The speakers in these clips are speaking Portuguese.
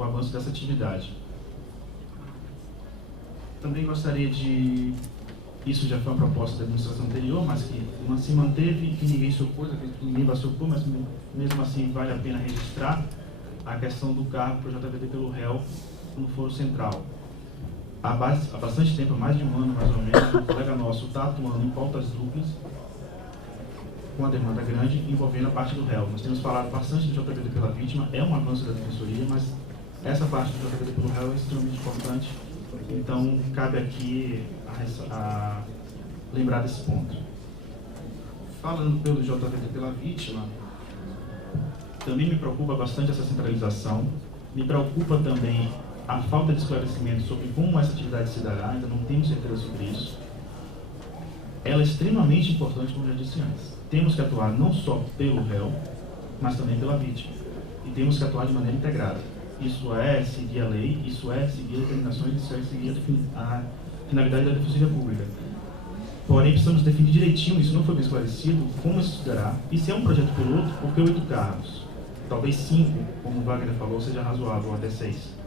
o avanço dessa atividade. Também gostaria de... Isso já foi uma proposta da administração anterior, mas que se manteve e que ninguém se opôs, que ninguém vai se opor, mas mesmo assim vale a pena registrar a questão do cargo para o JVD pelo réu no Foro Central. Há bastante tempo, há mais de um ano mais ou menos, o colega nosso está atuando em pautas duplas, com a demanda grande, envolvendo a parte do réu. Nós temos falado bastante do JVD pela vítima, é um avanço da defensoria, mas essa parte do JVD pelo réu é extremamente importante, então cabe aqui a lembrar desse ponto. Falando pelo JVD pela vítima, também me preocupa bastante essa centralização, me preocupa também a falta de esclarecimento sobre como essa atividade se dará, ainda não tenho certeza sobre isso. Ela é extremamente importante, como já disse antes. Temos que atuar não só pelo réu, mas também pela vítima. E temos que atuar de maneira integrada. Isso é seguir a lei, isso é seguir as determinações, isso é seguir a finalidade da Defensoria Pública. Porém, precisamos definir direitinho, isso não foi bem esclarecido, como isso se dará. E se é um projeto piloto, por que 8 cargos? Talvez 5, como o Wagner falou, seja razoável, ou até 6.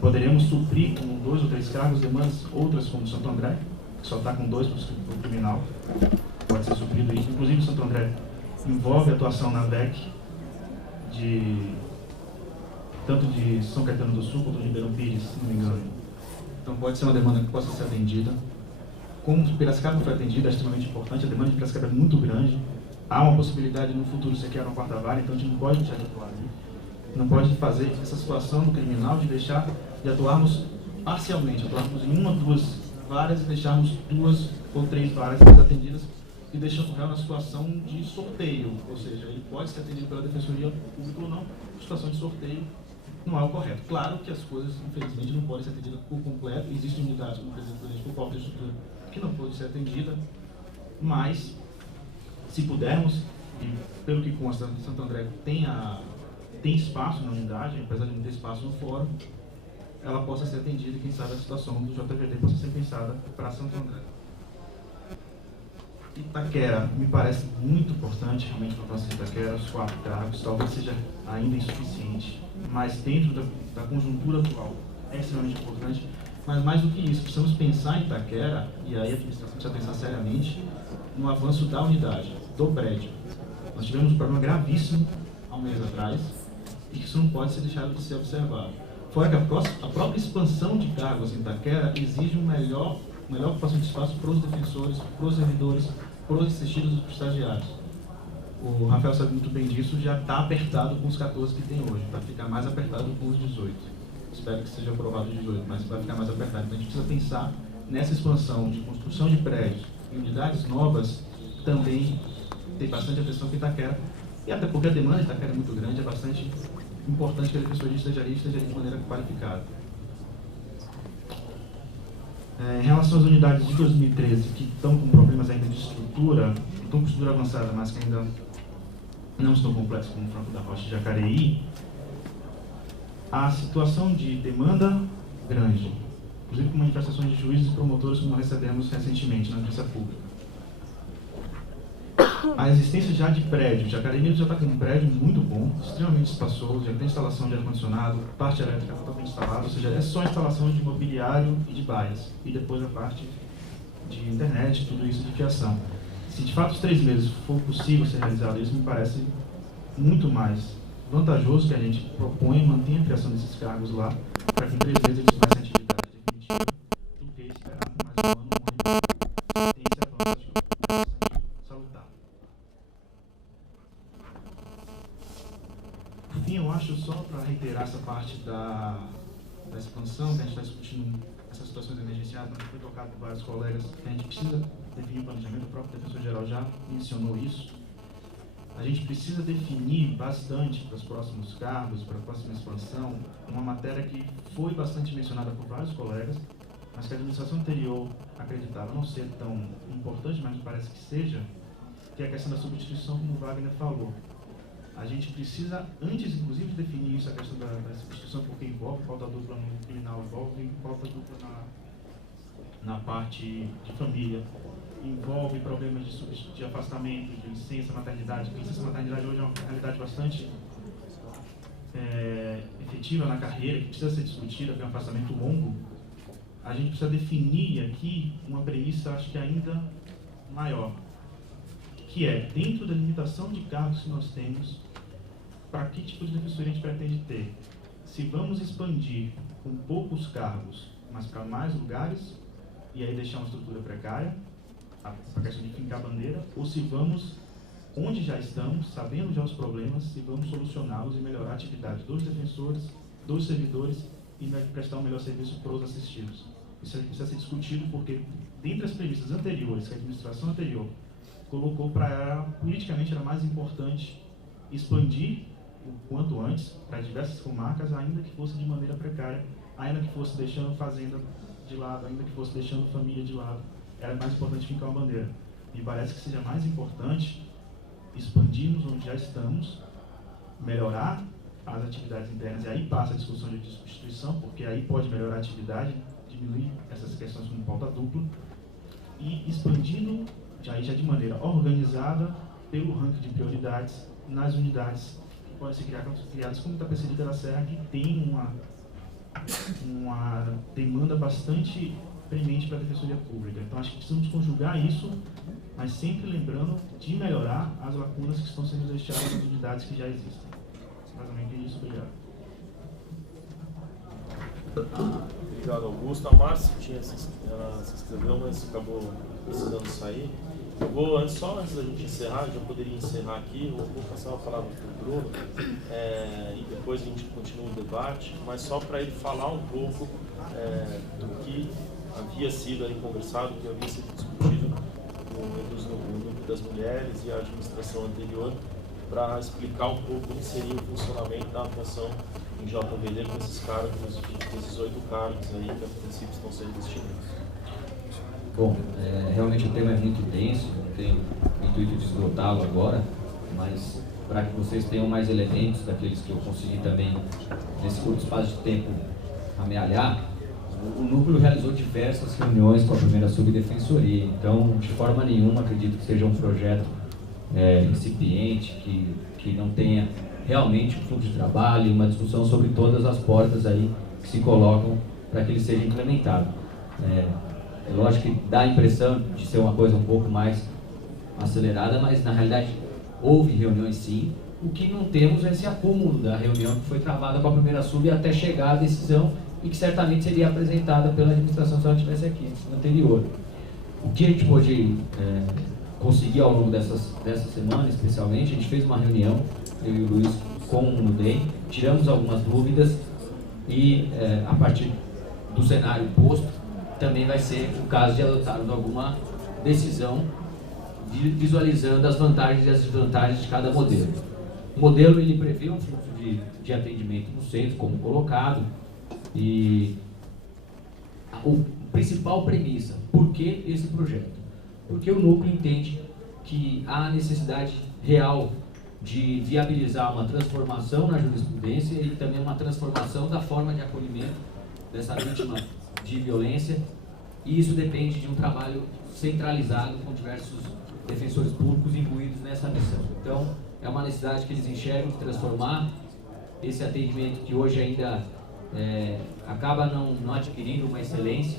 Poderíamos suprir com 2 ou 3 cargos demandas outras, como Santo André, que só está com 2 para o criminal, pode ser suprido isso. Inclusive, Santo André envolve atuação na VEC, tanto de São Caetano do Sul quanto de Ribeirão Pires, se não me engano. Então pode ser uma demanda que possa ser atendida. Como Piracicaba foi atendida, é extremamente importante, a demanda de Piracicaba é muito grande. Há uma possibilidade no futuro de você criar uma quarta vara, então a gente não pode deixar de atuar ali. Não pode fazer essa situação no criminal de deixar de atuarmos parcialmente, atuarmos em 1 ou 2 varas e deixarmos 2 ou 3 varas atendidas e deixando o réu na situação de sorteio, ou seja, ele pode ser atendido pela Defensoria Pública ou não, situação de sorteio não é o correto. Claro que as coisas, infelizmente, não podem ser atendidas por completo, existem unidades, como por falta de estrutura, que não pode ser atendida, mas se pudermos, e pelo que consta, Santo André tem espaço na unidade, apesar de não ter espaço no fórum, ela possa ser atendida e quem sabe a situação do JVD possa ser pensada para Santo André. Itaquera me parece muito importante, realmente, para a nossa Itaquera, os 4 cargos, talvez seja ainda insuficiente, mas dentro da conjuntura atual é extremamente importante. Mas mais do que isso, precisamos pensar em Itaquera, e aí a administração precisa pensar seriamente, no avanço da unidade, do prédio. Nós tivemos um problema gravíssimo há um mês atrás, e isso não pode ser deixado de ser observado. Fora que a própria expansão de cargos em Itaquera exige uma melhor ocupação de espaço para os defensores, para os servidores, para os assistidos e para os estagiários. O Rafael sabe muito bem disso, já está apertado com os 14 que tem hoje, vai ficar mais apertado com os 18. Espero que seja aprovado os 18, mas vai ficar mais apertado. Então a gente precisa pensar nessa expansão de construção de prédios e unidades novas, também tem bastante atenção para Itaquera, e até porque a demanda de Itaquera é muito grande, é bastante importante que a defensoria esteja ali de maneira qualificada. Em relação às unidades de 2013 que estão com problemas ainda de estrutura, estão com estrutura avançada, mas que ainda não estão completas, como o Franco da Rocha e Jacareí, a situação de demanda grande, inclusive com manifestações de juízes e promotores, como recebemos recentemente na audiência pública. A existência já de prédio, Jacareí já está com um prédio muito bom, extremamente espaçoso, já tem instalação de ar-condicionado, parte elétrica totalmente instalada, ou seja, é só instalação de mobiliário e de baias, e depois a parte de internet, tudo isso de fiação. Se de fato os 3 meses for possível ser realizado isso, me parece muito mais vantajoso que a gente propõe e mantenha a criação desses cargos lá, para que em 3 meses eles comecem a atividade definitiva, do que esperar mais um ano onde tem esse avanço bastante salutar. Por fim, eu acho, só para reiterar essa parte da expansão, que a gente está discutindo essas situações emergenciais, mas foi tocado por vários colegas, que a gente precisa definir o planejamento, o próprio defensor-geral já mencionou isso. A gente precisa definir bastante para os próximos cargos, para a próxima expansão, uma matéria que foi bastante mencionada por vários colegas, mas que a administração anterior acreditava não ser tão importante, mas me parece que seja, que é a questão da substituição, como o Wagner falou. A gente precisa, antes inclusive de definir isso, a questão da substituição, porque envolve pauta dupla no criminal, envolve pauta dupla na parte de família, envolve problemas de afastamento, de licença maternidade, porque licença maternidade hoje é uma realidade bastante efetiva na carreira, que precisa ser discutida, que é um afastamento longo, a gente precisa definir aqui uma premissa, acho que ainda maior, que é, dentro da limitação de cargos que nós temos, para que tipo de defensoria a gente pretende ter? Se vamos expandir com poucos cargos, mas para mais lugares, e aí deixar uma estrutura precária, a questão de fincar a bandeira, ou se vamos, onde já estamos, sabendo já os problemas, se vamos solucioná-los e melhorar a atividade dos defensores, dos servidores e prestar um melhor serviço para os assistidos. Isso precisa ser discutido porque, dentre as premissas anteriores, que a administração anterior colocou para ela, politicamente era mais importante expandir o quanto antes para diversas comarcas, ainda que fosse de maneira precária, ainda que fosse deixando fazenda de lado, ainda que fosse deixando família de lado, era mais importante fincar uma bandeira. Me parece que seja mais importante expandirmos onde já estamos, melhorar as atividades internas, e aí passa a discussão de substituição, porque aí pode melhorar a atividade, diminuir essas questões com pauta dupla, e expandindo já de maneira organizada pelo ranking de prioridades nas unidades que podem ser criadas como Itapecerica da Serra, que tem uma demanda bastante premente para a defensoria pública. Então acho que precisamos conjugar isso, mas sempre lembrando de melhorar as lacunas que estão sendo deixadas nas unidades que já existem. Basicamente é isso, obrigado. Obrigado, Augusto. A Márcia se inscreveu, mas acabou precisando sair. Eu vou, só antes da gente encerrar, já poderia encerrar aqui, eu vou passar a palavra para o Bruno, e depois a gente continua o debate, mas só para ele falar um pouco do que havia sido ali conversado, que havia sido discutido no grupo das mulheres e a administração anterior, para explicar um pouco como seria o funcionamento da atuação em JVD com esses cargos, esses 8 cargos aí que a princípio estão sendo destinados. Bom, realmente o tema é muito denso, não tenho o intuito de esgotá-lo agora, mas para que vocês tenham mais elementos daqueles que eu consegui também, nesse curto espaço de tempo, amealhar, o núcleo realizou diversas reuniões com a primeira subdefensoria, então, de forma nenhuma, acredito que seja um projeto incipiente, que não tenha realmente um fluxo de trabalho e uma discussão sobre todas as portas aí que se colocam para que ele seja implementado. É lógico que dá a impressão de ser uma coisa um pouco mais acelerada, mas na realidade houve reuniões sim. O que não temos é esse acúmulo da reunião que foi travada com a primeira sub até chegar à decisão e que certamente seria apresentada pela administração se ela estivesse aqui, anterior. O que a gente pôde conseguir ao longo dessa semana, especialmente, a gente fez uma reunião, eu e o Luiz, com o NUDEM, tiramos algumas dúvidas e a partir do cenário posto, também vai ser o caso de adotarmos alguma decisão visualizando as vantagens e as desvantagens de cada modelo. O modelo ele prevê um fluxo de atendimento no centro, como colocado, e a principal premissa, por que esse projeto? Porque o núcleo entende que há necessidade real de viabilizar uma transformação na jurisprudência e também uma transformação da forma de acolhimento dessa vítima de violência, e isso depende de um trabalho centralizado com diversos defensores públicos incluídos nessa missão. Então, é uma necessidade que eles enxergam de transformar esse atendimento que hoje ainda acaba não adquirindo uma excelência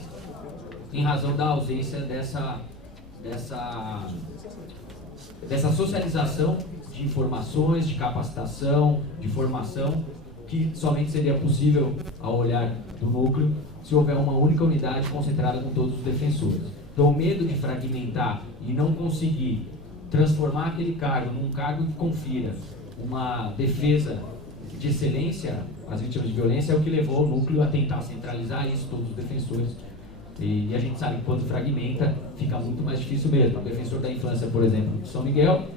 em razão da ausência dessa socialização de informações, de capacitação, de formação, que somente seria possível ao olhar do núcleo se houver uma única unidade concentrada com todos os defensores. Então, o medo de fragmentar e não conseguir transformar aquele cargo num cargo que confira uma defesa de excelência às vítimas de violência é o que levou o núcleo a tentar centralizar isso, todos os defensores. E a gente sabe que quando fragmenta, fica muito mais difícil mesmo. O defensor da infância, por exemplo, de São Miguel,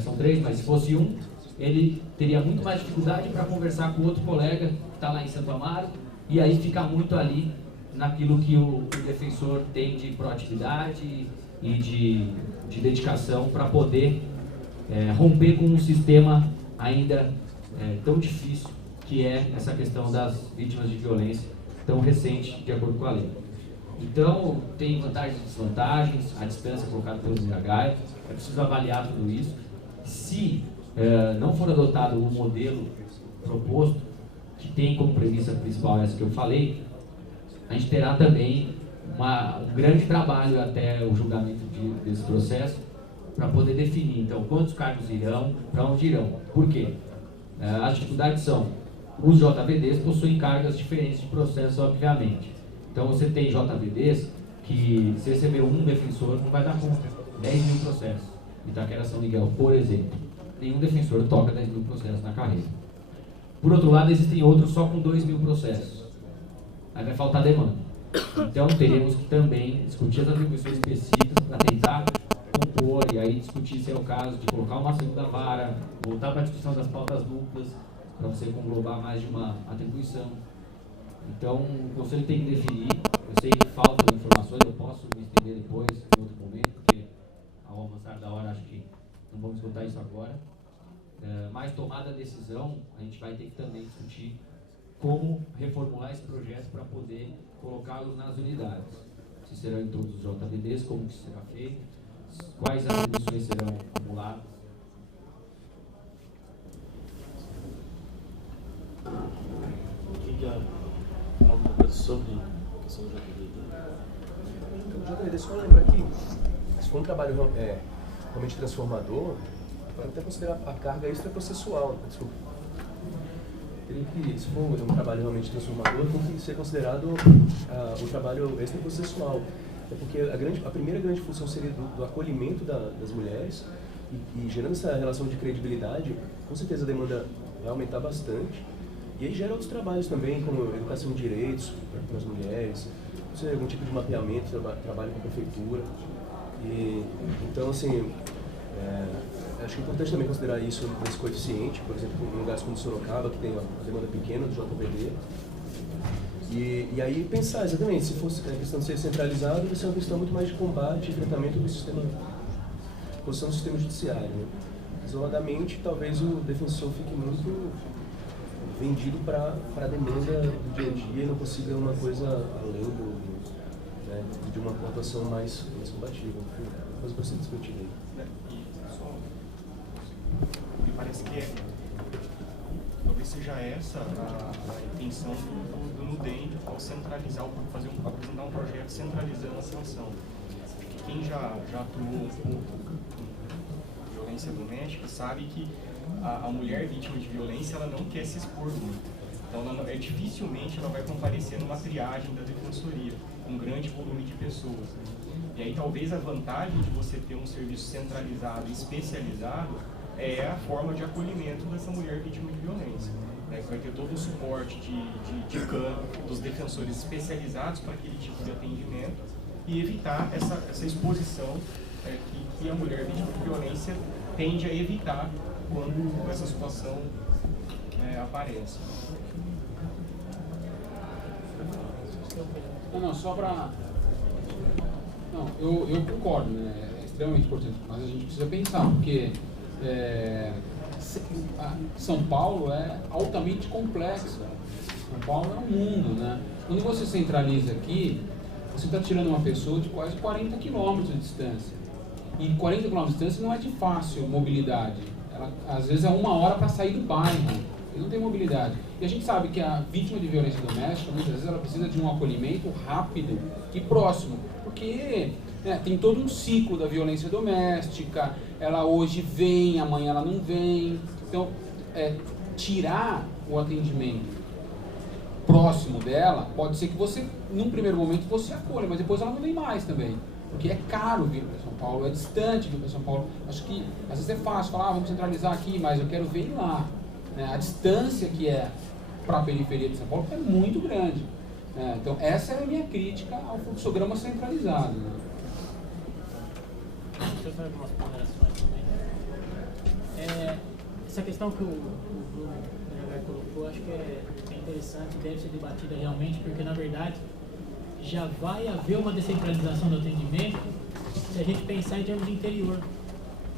são 3, mas se fosse um, ele teria muito mais dificuldade para conversar com outro colega que está lá em Santo Amaro, e aí fica muito ali naquilo que o defensor tem de proatividade e de dedicação para poder romper com um sistema ainda tão difícil que é essa questão das vítimas de violência tão recente, de acordo com a lei. Então, tem vantagens e desvantagens, a distância colocada pelo Miragaia, é preciso avaliar tudo isso. Se não for adotado o modelo proposto, que tem como premissa principal essa que eu falei, a gente terá também um grande trabalho até o julgamento desse processo para poder definir, então, quantos cargos irão, para onde irão. Por quê? As dificuldades são, os JVDs possuem cargas diferentes de processo, obviamente. Então, você tem JVDs que, se receber um defensor, não vai dar conta. 10 mil processos. Itaquera São Miguel, por exemplo. Nenhum defensor toca 10 mil processos na carreira. Por outro lado, existem outros só com 2 mil processos. Aí vai faltar demanda. Então, teremos que também discutir as atribuições específicas para tentar compor e aí discutir se é o caso de colocar uma segunda vara, voltar para a discussão das pautas duplas, para você conglobar mais de uma atribuição. Então, o Conselho tem que definir. Eu sei que faltam informações, eu posso me estender depois, em outro momento, porque ao avançar da hora, acho que não vamos esgotar isso agora. Mas, tomada a decisão, a gente vai ter que também discutir como reformular esse projeto para poder colocá-los nas unidades. Se serão em todos os JVDs, como que será feito, quais atribuições serão acumuladas. Quem quer falar alguma coisa sobre a questão do JVD? O JVD, só lembrar que se for um trabalho realmente transformador, pode até considerar a carga extraprocessual. Desculpa. Se for um trabalho realmente transformador, tem que ser considerado o trabalho extraprocessual. É porque a primeira grande função seria do acolhimento das mulheres e gerando essa relação de credibilidade, com certeza a demanda vai aumentar bastante. E aí gera outros trabalhos também, como educação de direitos para as mulheres, algum tipo de mapeamento, trabalho com a prefeitura. Então, assim, acho que é importante também considerar isso nesse coeficiente, por exemplo, em lugares como Sorocaba, que tem uma demanda pequena do JVD. E aí pensar exatamente, se fosse a questão de ser centralizado, vai ser uma questão muito mais de combate e enfrentamento do sistema, posição do sistema judiciário. Né? Isoladamente, talvez o defensor fique muito vendido para a demanda do dia a dia e não consiga uma coisa além de uma atuação mais combativa. Coisa para ser discutida aí. Me parece que talvez seja essa a intenção do NUDEM ao centralizar, apresentar um projeto centralizando a sanção. Porque quem já atuou um pouco em violência doméstica sabe que a mulher vítima de violência ela não quer se expor muito. Então dificilmente ela vai comparecer numa triagem da defensoria, com um grande volume de pessoas. E aí talvez a vantagem de você ter um serviço centralizado e especializado é a forma de acolhimento dessa mulher vítima de violência. Vai ter todo o suporte de campo dos defensores especializados para aquele tipo de atendimento e evitar essa exposição que a mulher vítima de violência tende a evitar quando essa situação aparece. Não, só para... Não, eu concordo, né? É extremamente importante, mas a gente precisa pensar, porque São Paulo é altamente complexo. São Paulo é um mundo, né? Quando você centraliza aqui, você está tirando uma pessoa de quase 40 quilômetros de distância. E 40 quilômetros de distância não é de fácil mobilidade. Ela, às vezes é 1 hora para sair do bairro. Ele não tem mobilidade. E a gente sabe que a vítima de violência doméstica, muitas vezes ela precisa de um acolhimento rápido e próximo. Porque tem todo um ciclo da violência doméstica, ela hoje vem, amanhã ela não vem. Então, tirar o atendimento próximo dela, pode ser que você, num primeiro momento, você acolha, mas depois ela não vem mais também. Porque é caro vir para São Paulo, é distante vir para São Paulo. Acho que, às vezes é fácil falar, vamos centralizar aqui, mas eu quero ver lá. A distância que é para a periferia de São Paulo é muito grande. Então, essa é a minha crítica ao fluxograma centralizado. Deixa eu fazer algumas ponderações também. Essa questão que o Bruno colocou, acho que é interessante, deve ser debatida realmente, porque, na verdade, já vai haver uma descentralização do atendimento se a gente pensar em termos de interior.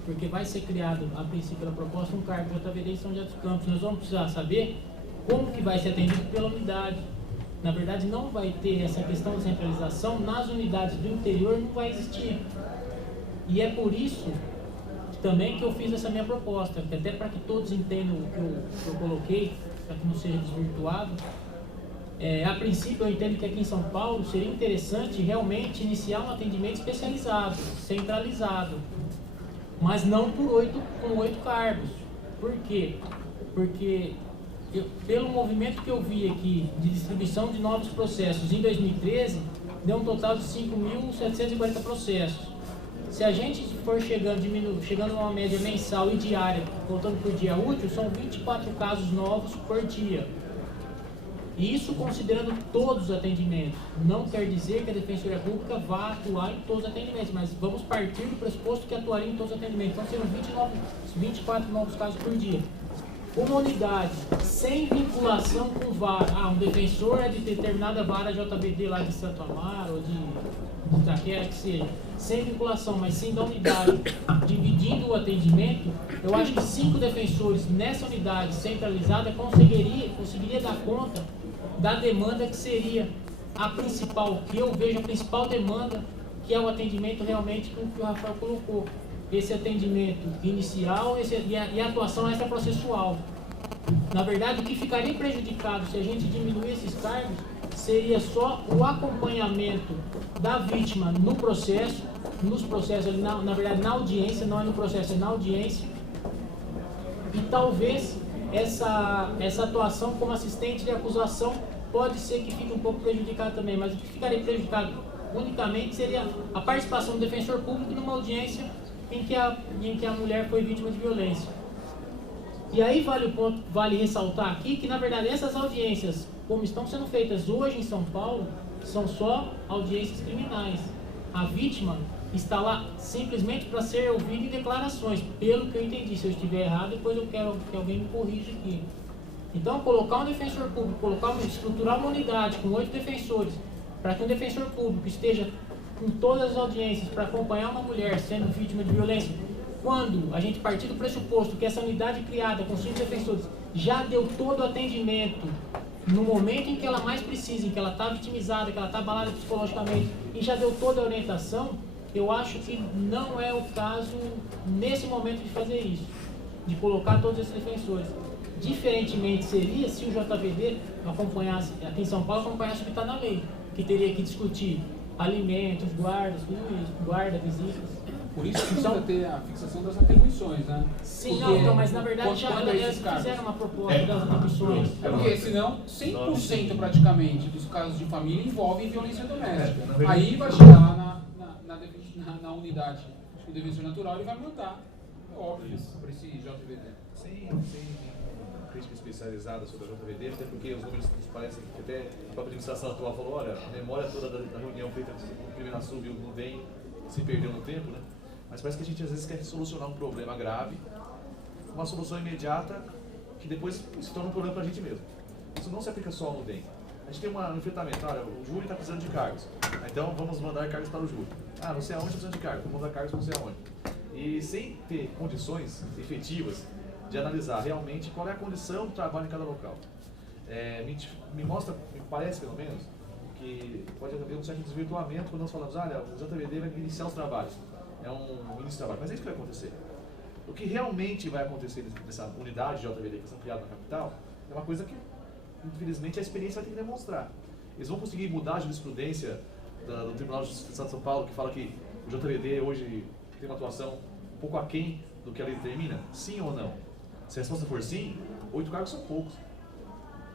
Porque vai ser criado, a princípio, pela proposta, um cargo de JVD em São José dos Campos. Nós vamos precisar saber como que vai ser atendido pela unidade. Na verdade, não vai ter essa questão de centralização, nas unidades do interior não vai existir. E é por isso também que eu fiz essa minha proposta, até para que todos entendam o que eu coloquei, para que não seja desvirtuado. A princípio, eu entendo que aqui em São Paulo seria interessante realmente iniciar um atendimento especializado, centralizado, mas não com 8 cargos. Por quê? Porque pelo movimento que eu vi aqui de distribuição de novos processos em 2013, deu um total de 5.740 processos. Se a gente for chegando a uma média mensal e diária, voltando por dia útil, são 24 casos novos por dia. E isso considerando todos os atendimentos. Não quer dizer que a Defensoria Pública vá atuar em todos os atendimentos, mas vamos partir do pressuposto que atuaria em todos os atendimentos. Então seriam 24 novos casos por dia. Uma unidade sem vinculação com vara, um defensor é de determinada vara JBD lá de Santo Amaro, ou de Itaquera, que seja, sem vinculação, mas sim da unidade, dividindo o atendimento, eu acho que 5 defensores nessa unidade centralizada conseguiria dar conta da demanda que seria a principal, que eu vejo a principal demanda, que é o atendimento realmente que o Rafael colocou. Esse atendimento inicial e a atuação extraprocessual. Na verdade, o que ficaria prejudicado se a gente diminuir esses cargos seria só o acompanhamento da vítima no processo, nos processos, na verdade na audiência, não é no processo, é na audiência, e talvez essa atuação como assistente de acusação pode ser que fique um pouco prejudicado também, mas o que ficaria prejudicado unicamente seria a participação do defensor público numa audiência em que a mulher foi vítima de violência. E aí vale ressaltar aqui que, na verdade, essas audiências, como estão sendo feitas hoje em São Paulo, são só audiências criminais. A vítima está lá simplesmente para ser ouvida em declarações, pelo que eu entendi. Se eu estiver errado, depois eu quero que alguém me corrija aqui. Então, colocar um defensor público, estruturar uma unidade com 8 defensores, para que um defensor público esteja em todas as audiências para acompanhar uma mulher sendo vítima de violência, quando a gente partir do pressuposto que essa unidade criada com 5 defensores já deu todo o atendimento no momento em que ela mais precisa, em que ela está vitimizada, que ela está abalada psicologicamente e já deu toda a orientação, eu acho que não é o caso nesse momento de fazer isso, de colocar todos esses defensores. Diferentemente seria se o JVD acompanhasse, aqui em São Paulo, acompanhasse o que está na lei, que teria que discutir alimentos, guardas, tudo isso, guarda, visitas. Por isso que precisa ter a fixação das atribuições, né? Sim, não, então, mas na verdade já fizeram uma proposta das atribuições. É porque senão 100% praticamente dos casos de família envolvem violência doméstica. Aí vai chegar lá na unidade do defensor natural e vai mandar, óbvio, para esse JVD. Sem crítica especializada sobre a JVD, até porque os números nos parecem que até a própria administração atual falou, olha, a memória toda da reunião feita no primeiro sub não vem, se perdeu no tempo, né? Mas parece que a gente às vezes quer solucionar um problema grave, uma solução imediata que depois se torna um problema para a gente mesmo. Isso não se aplica só no DEM. A gente tem um enfrentamento, olha, o júri está precisando de cargos, então vamos mandar cargos para o júri. Não sei aonde está precisando de cargos, vamos mandar cargos para não sei aonde. E sem ter condições efetivas de analisar realmente qual é a condição do trabalho em cada local. Me parece pelo menos, que pode haver um certo desvirtuamento quando nós falamos, olha, o JVD vai iniciar os trabalhos, é um início de trabalho, mas é isso que vai acontecer. O que realmente vai acontecer nessa unidade de JVD que está criada na capital é uma coisa que, infelizmente, a experiência vai ter que demonstrar. Eles vão conseguir mudar a jurisprudência do Tribunal de Justiça do Estado de São Paulo, que fala que o JVD hoje tem uma atuação um pouco aquém do que a lei determina? Sim ou não? Se a resposta for sim, 8 cargos são poucos.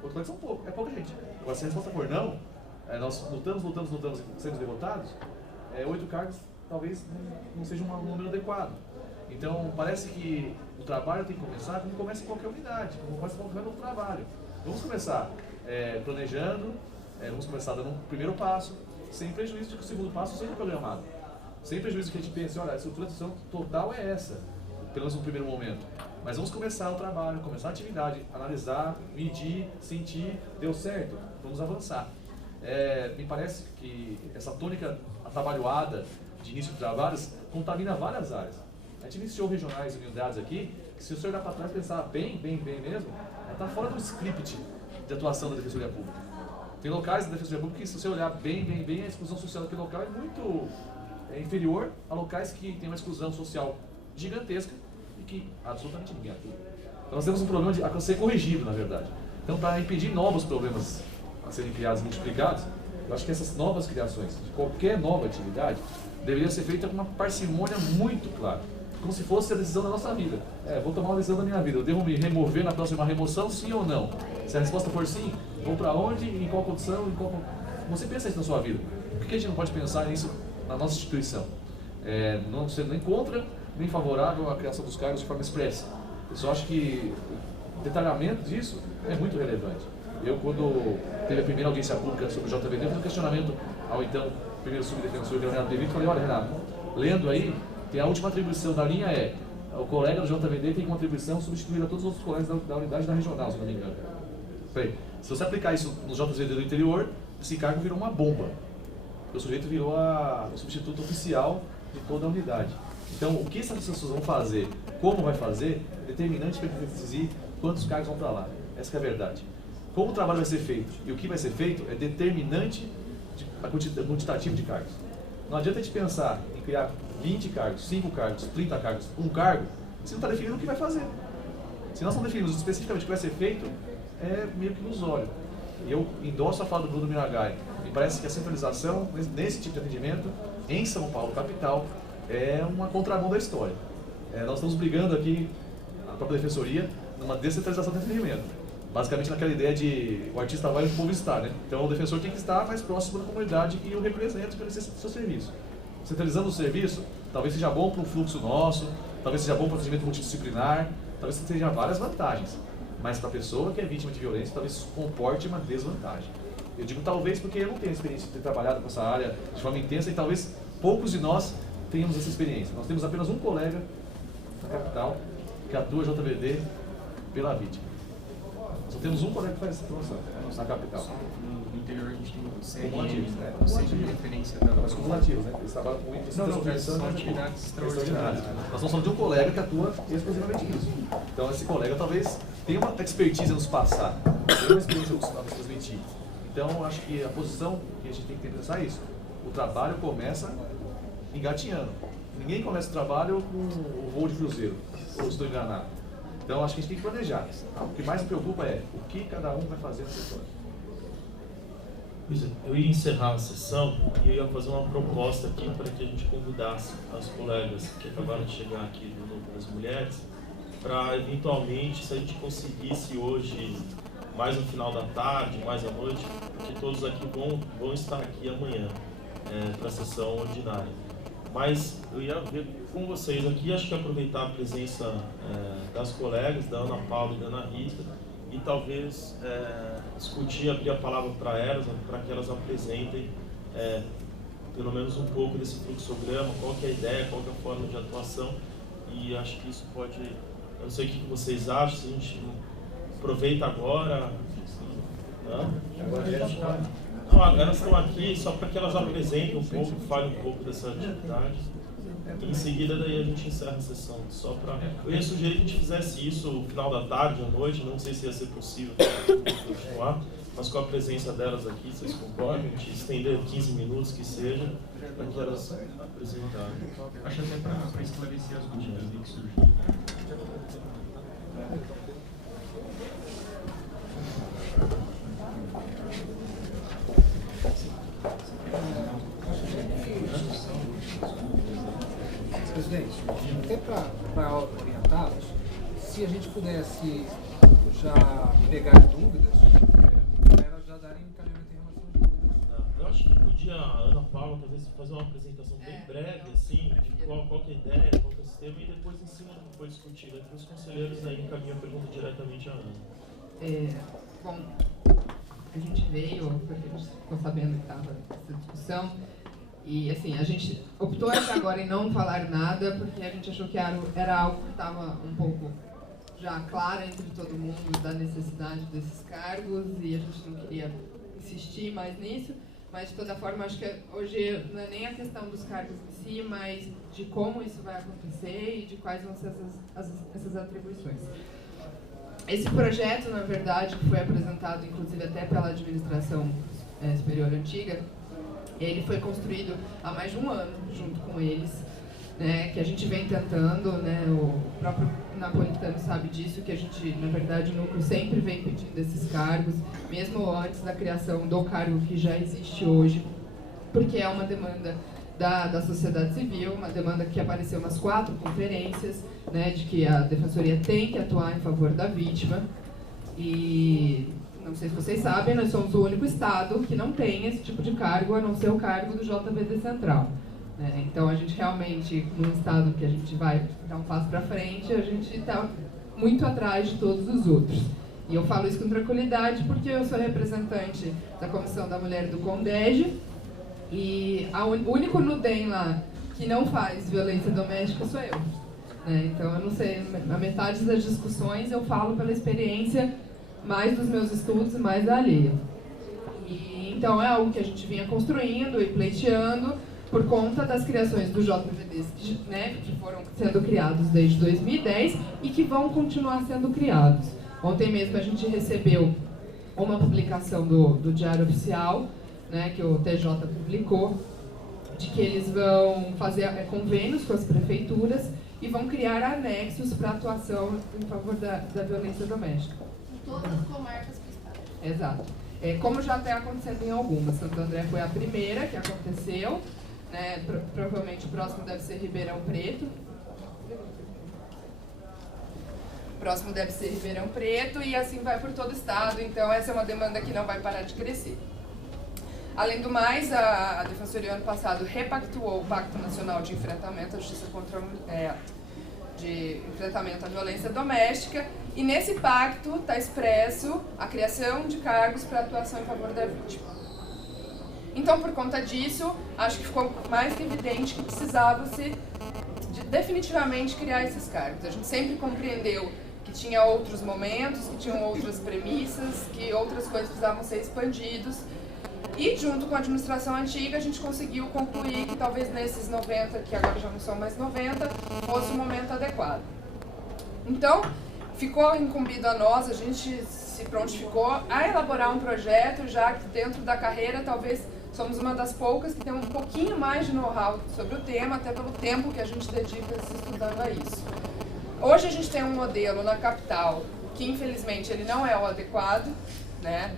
8 cargos são poucos, é pouca gente. Agora, se a resposta for não, nós lutamos e sermos derrotados, 8 cargos talvez não seja um número adequado. Então, parece que o trabalho tem que começar como começa em qualquer unidade, como começa em qualquer outro trabalho. Vamos começar planejando, vamos começar dando um primeiro passo, sem prejuízo de que o segundo passo seja programado. Sem prejuízo de que a gente pense, olha, a estrutura de atenção total é essa, pelo menos no primeiro momento. Mas vamos começar o trabalho, começar a atividade, analisar, medir, sentir, deu certo, vamos avançar. Me parece que essa tônica atabalhoada de início de trabalhos contamina várias áreas. A gente iniciou regionais e unidades aqui, que se você olhar para trás e pensar bem mesmo, está fora do script de atuação da Defensoria Pública. Tem locais da Defensoria Pública que, se você olhar bem, a exclusão social daquele local é muito inferior a locais que tem uma exclusão social gigantesca e que absolutamente ninguém atua. Então nós temos um problema a ser corrigido, na verdade. Então, para impedir novos problemas a serem criados e multiplicados, eu acho que essas novas criações, de qualquer nova atividade, deveria ser feita com uma parcimônia muito clara, como se fosse a decisão da nossa vida. Vou tomar uma decisão da minha vida, eu devo me remover na próxima remoção, sim ou não? Se a resposta for sim, vou para onde, em qual condição, Você pensa isso na sua vida. Por que a gente não pode pensar nisso na nossa instituição? Não sendo nem contra, nem favorável à criação dos cargos de forma expressa. Eu só acho que o detalhamento disso é muito relevante. Eu, quando teve a primeira audiência pública sobre o JVD, fiz um questionamento ao então primeiro subdefensor, que era o Renato De Vito, e falei, olha Renato, lendo aí, tem a última atribuição da linha o colega do JVD tem como atribuição substituir a todos os outros colegas da unidade da regional, se não me engano. Falei, se você aplicar isso no JVD do interior, esse cargo virou uma bomba. O sujeito virou o substituto oficial de toda a unidade. Então, o que essas pessoas vão fazer, como vai fazer, é determinante para decidir quantos cargos vão para lá. Essa que é a verdade. Como o trabalho vai ser feito e o que vai ser feito é determinante a quantitativo de cargos. Não adianta a gente pensar em criar 20 cargos, 5 cargos, 30 cargos, 1 cargo, se não está definindo o que vai fazer. Se nós não definimos especificamente o que vai ser feito, é meio que ilusório. E eu endosso a fala do Bruno Miragai. Me parece que a centralização nesse tipo de atendimento, em São Paulo, capital, é uma contramão da história. Nós estamos brigando aqui, a própria defensoria, numa descentralização do atendimento. Basicamente naquela ideia de o artista vai e o povo está, né? Então o defensor tem que estar mais próximo da comunidade que o representa para exercer o seu serviço. Centralizando o serviço, talvez seja bom para um fluxo nosso, talvez seja bom para o atendimento multidisciplinar, talvez tenha várias vantagens. Mas para a pessoa que é vítima de violência, talvez isso comporte uma desvantagem. Eu digo talvez porque eu não tenho experiência de ter trabalhado com essa área de forma intensa e talvez poucos de nós tenhamos essa experiência. Nós temos apenas um colega na capital que atua JVD pela vítima. Só temos um colega que faz essa atuação na capital. No interior a gente tem CRMs, cumulativos, né? O centro de referência da... Mas cumulativos, né? Eles trabalham com índice de são atividades extraordinárias. Nós estamos falando de um colega que atua exclusivamente nisso. Então esse colega talvez tenha uma expertise a nos passar, tenha uma experiência a nos transmitir. Então acho que a posição que a gente tem que pensar é isso. O trabalho começa engatinhando. Ninguém começa o trabalho com o voo de cruzeiro, ou estou enganado. Então acho que a gente tem que planejar. O que mais me preocupa é o que cada um vai fazer no setor. Eu ia encerrar a sessão e eu ia fazer uma proposta aqui para que a gente convidasse as colegas que acabaram de chegar aqui do Núcleo das Mulheres para, eventualmente, se a gente conseguisse hoje, mais no final da tarde, mais à noite, que todos aqui vão estar aqui amanhã para a sessão ordinária. Mas eu ia ver com vocês aqui, acho que aproveitar a presença das colegas, da Ana Paula e da Ana Rita, e talvez discutir, abrir a palavra para elas, para que elas apresentem pelo menos um pouco desse fluxograma, qual que é a ideia, qual que é a forma de atuação, e acho que isso pode, eu não sei o que vocês acham, se a gente aproveita agora, agora elas estão aqui só para que elas apresentem um pouco, falem um pouco dessa atividade. E em seguida daí a gente encerra a sessão. Eu ia sugerir que a gente fizesse isso no final da tarde, à noite, não sei se ia ser possível continuar, mas com a presença delas aqui, vocês concordam? A gente estender 15 minutos que seja, para que elas apresentarem. Acho até para esclarecer as dúvidas que surgiram. Presidente, até para orientá-los, se a gente pudesse já pegar dúvidas, para elas já darem um encaminhamento em relação às dúvidas. Eu acho que podia a Ana Paula talvez fazer uma apresentação bem breve, assim, de qual que é a ideia, qual que é o sistema, e depois em cima do que foi discutido aqui, os conselheiros aí encaminham a pergunta diretamente à Ana. Bom, a gente veio, porque a gente ficou sabendo que estava essa discussão, e assim, a gente optou até agora em não falar nada, porque a gente achou que era algo que estava um pouco já claro entre todo mundo da necessidade desses cargos, e a gente não queria insistir mais nisso, mas de toda forma acho que hoje não é nem a questão dos cargos em si, mas de como isso vai acontecer e de quais vão ser essas atribuições. Esse projeto, na verdade, que foi apresentado inclusive até pela administração superior antiga, ele foi construído há mais de um ano junto com eles, né, que a gente vem tentando, né, o próprio Napolitano sabe disso, que a gente, na verdade, o núcleo sempre vem pedindo esses cargos, mesmo antes da criação do cargo que já existe hoje, porque é uma demanda da sociedade civil, uma demanda que apareceu nas 4 conferências, né, de que a Defensoria tem que atuar em favor da vítima. E não sei se vocês sabem, nós somos o único estado que não tem esse tipo de cargo, a não ser o cargo do JVD Central. Então a gente realmente, num estado que a gente vai dar um passo para frente, a gente está muito atrás de todos os outros. E eu falo isso com tranquilidade porque eu sou representante da Comissão da Mulher do CONDEG, e o único NUDEM lá que não faz violência doméstica sou eu. Então, eu não sei, a metade das discussões eu falo pela experiência mais dos meus estudos e mais da alheia. E, então, é algo que a gente vinha construindo e pleiteando por conta das criações do JVDs, né, que foram sendo criados desde 2010 e que vão continuar sendo criados. Ontem mesmo a gente recebeu uma publicação do Diário Oficial, né, que o TJ publicou, de que eles vão fazer convênios com as prefeituras e vão criar anexos para atuação em favor da violência doméstica. Em todas as comarcas do estado. Exato. Como já está acontecendo em algumas. Santo André foi a primeira que aconteceu, né, provavelmente o próximo deve ser Ribeirão Preto. O próximo deve ser Ribeirão Preto e assim vai por todo o estado. Então essa é uma demanda que não vai parar de crescer. Além do mais, a Defensoria ano passado repactuou o Pacto Nacional de Enfrentamento à Justiça de Enfrentamento à Violência Doméstica, e nesse pacto está expresso a criação de cargos para atuação em favor da vítima. Então, por conta disso, acho que ficou mais que evidente que precisava-se definitivamente criar esses cargos. A gente sempre compreendeu que tinha outros momentos, que tinham outras premissas, que outras coisas precisavam ser expandidas. E, junto com a administração antiga, a gente conseguiu concluir que talvez nesses 90, que agora já não são mais 90, fosse o momento adequado. Então, ficou incumbido a nós, a gente se prontificou a elaborar um projeto, já que dentro da carreira talvez somos uma das poucas que tem um pouquinho mais de know-how sobre o tema, até pelo tempo que a gente dedica se estudando a isso. Hoje a gente tem um modelo na capital que, infelizmente, ele não é o adequado, né?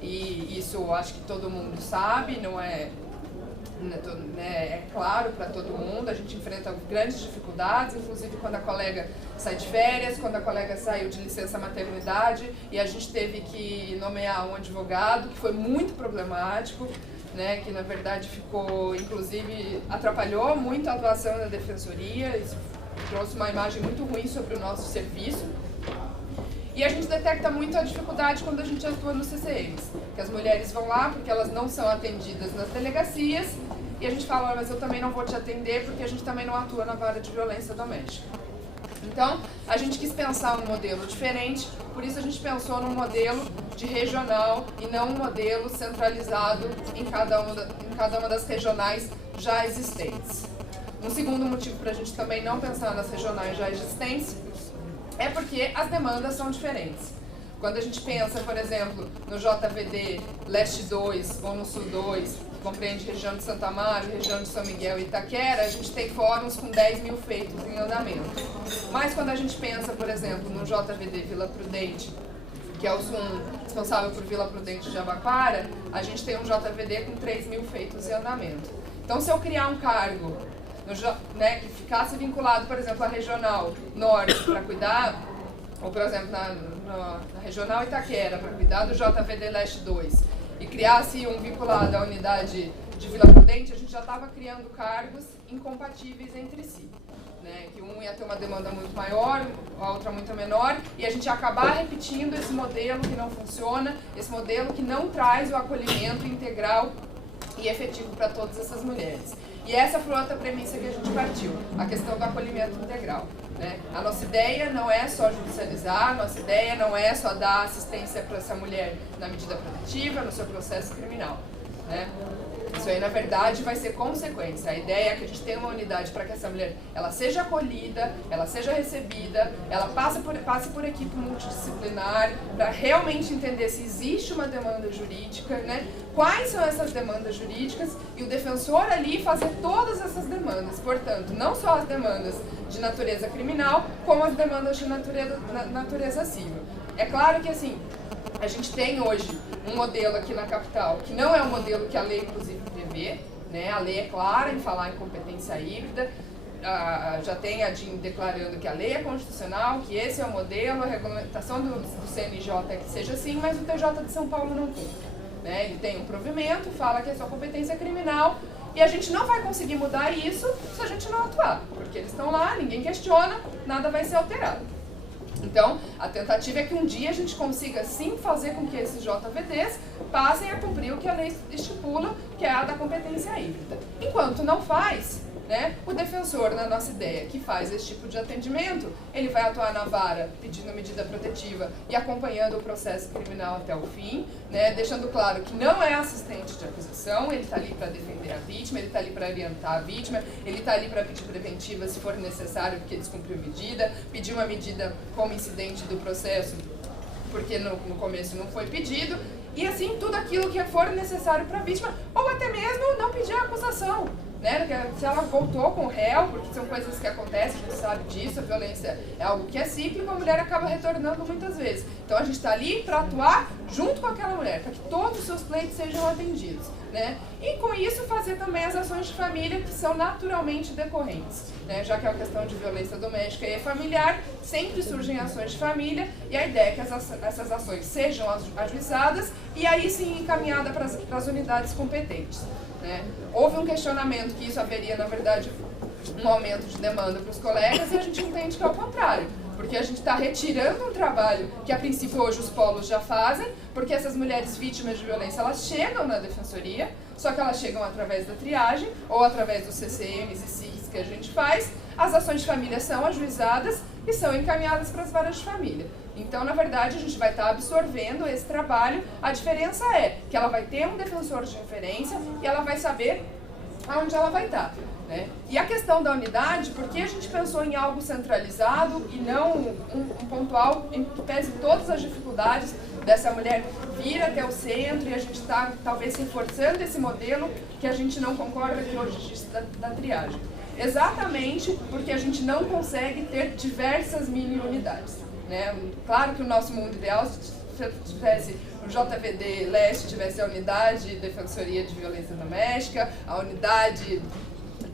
E isso acho que todo mundo sabe, não é, é claro para todo mundo. A gente enfrenta grandes dificuldades, inclusive quando a colega sai de férias, quando a colega saiu de licença maternidade e a gente teve que nomear um advogado, que foi muito problemático, né, que na verdade ficou, inclusive, atrapalhou muito a atuação da Defensoria, isso trouxe uma imagem muito ruim sobre o nosso serviço. E a gente detecta muito a dificuldade quando a gente atua nos CCMs, que as mulheres vão lá porque elas não são atendidas nas delegacias, e a gente fala, mas eu também não vou te atender porque a gente também não atua na vara de violência doméstica. Então, a gente quis pensar um modelo diferente, por isso a gente pensou num modelo de regional e não um modelo centralizado em cada uma das regionais já existentes. Um segundo motivo para a gente também não pensar nas regionais já existentes é porque as demandas são diferentes. Quando a gente pensa, por exemplo, no JVD Leste 2 ou no Sul 2, que compreende região de Santo Amaro, região de São Miguel e Itaquera, a gente tem fóruns com 10 mil feitos em andamento. Mas quando a gente pensa, por exemplo, no JVD Vila Prudente, que é o SUM responsável por Vila Prudente de Jabaquara, a gente tem um JVD com 3 mil feitos em andamento. Então, se eu criar um cargo que ficasse vinculado, por exemplo, à Regional Norte para cuidar, ou, por exemplo, na Regional Itaquera para cuidar do JVD Leste 2, e criasse um vinculado à unidade de Vila Prudente, a gente já estava criando cargos incompatíveis entre si. Né? Que um ia ter uma demanda muito maior, a outra muito menor, e a gente ia acabar repetindo esse modelo que não funciona, esse modelo que não traz o acolhimento integral e efetivo para todas essas mulheres. E essa foi outra premissa que a gente partiu, a questão do acolhimento integral. Né? A nossa ideia não é só judicializar, a nossa ideia não é só dar assistência para essa mulher na medida protetiva, no seu processo criminal. né? Isso aí, na verdade, vai ser consequência. A ideia é que a gente tenha uma unidade para que essa mulher ela seja acolhida, ela seja recebida, ela passe por equipe multidisciplinar para realmente entender se existe uma demanda jurídica, né? Quais são essas demandas jurídicas e o defensor ali fazer todas essas demandas. Portanto, não só as demandas de natureza criminal, como as demandas de natureza civil. É claro que, assim, a gente tem hoje um modelo aqui na capital que não é um modelo que a lei, inclusive, prevê, né? A lei é clara em falar em competência híbrida, já tem a DIN declarando que a lei é constitucional, que esse é o modelo, a regulamentação do CNJ é que seja assim, mas o TJ de São Paulo não cumpre. Né? Ele tem um provimento, fala que é só competência criminal, e a gente não vai conseguir mudar isso se a gente não atuar, porque eles estão lá, ninguém questiona, nada vai ser alterado. Então, a tentativa é que um dia a gente consiga sim fazer com que esses JVDs passem a cumprir o que a lei estipula, que é a da competência híbrida. Enquanto não faz, né, o defensor, na nossa ideia, que faz esse tipo de atendimento, ele vai atuar na vara pedindo medida protetiva e acompanhando o processo criminal até o fim, né, deixando claro que não é assistente de acusação, ele está ali para defender a vítima, ele está ali para orientar a vítima, ele está ali para pedir preventiva se for necessário porque descumpriu medida, pedir uma medida como incidente do processo porque no começo não foi pedido, e assim tudo aquilo que for necessário para a vítima, ou até mesmo não pedir a acusação. Né? Se ela voltou com o réu, porque são coisas que acontecem, a gente sabe disso, a violência é algo que é cíclico, a mulher acaba retornando muitas vezes. Então a gente está ali para atuar junto com aquela mulher, para que todos os seus pleitos sejam atendidos. Né? E com isso fazer também as ações de família que são naturalmente decorrentes. Né? Já que é uma questão de violência doméstica e familiar, sempre surgem ações de família e a ideia é que essas ações sejam ajuizadas e aí sim encaminhadas para as unidades competentes. Né? Houve um questionamento que isso haveria, na verdade, um aumento de demanda para os colegas e a gente entende que é o contrário, porque a gente está retirando um trabalho que, a princípio, hoje os polos já fazem, porque essas mulheres vítimas de violência, elas chegam na defensoria, só que elas chegam através da triagem ou através dos CCMs e CIs que a gente faz, as ações de família são ajuizadas e são encaminhadas para as varas de família. Então, na verdade, a gente vai estar absorvendo esse trabalho. A diferença é que ela vai ter um defensor de referência e ela vai saber aonde ela vai estar. Né? E a questão da unidade, porque a gente pensou em algo centralizado e não um pontual em que pese todas as dificuldades dessa mulher vir até o centro, e a gente está talvez reforçando esse modelo que a gente não concorda que hoje existe da triagem. Exatamente porque a gente não consegue ter diversas mini unidades. Né? Claro que o nosso mundo ideal, se tivesse o JVD Leste, tivesse a unidade de Defensoria de Violência Doméstica, a unidade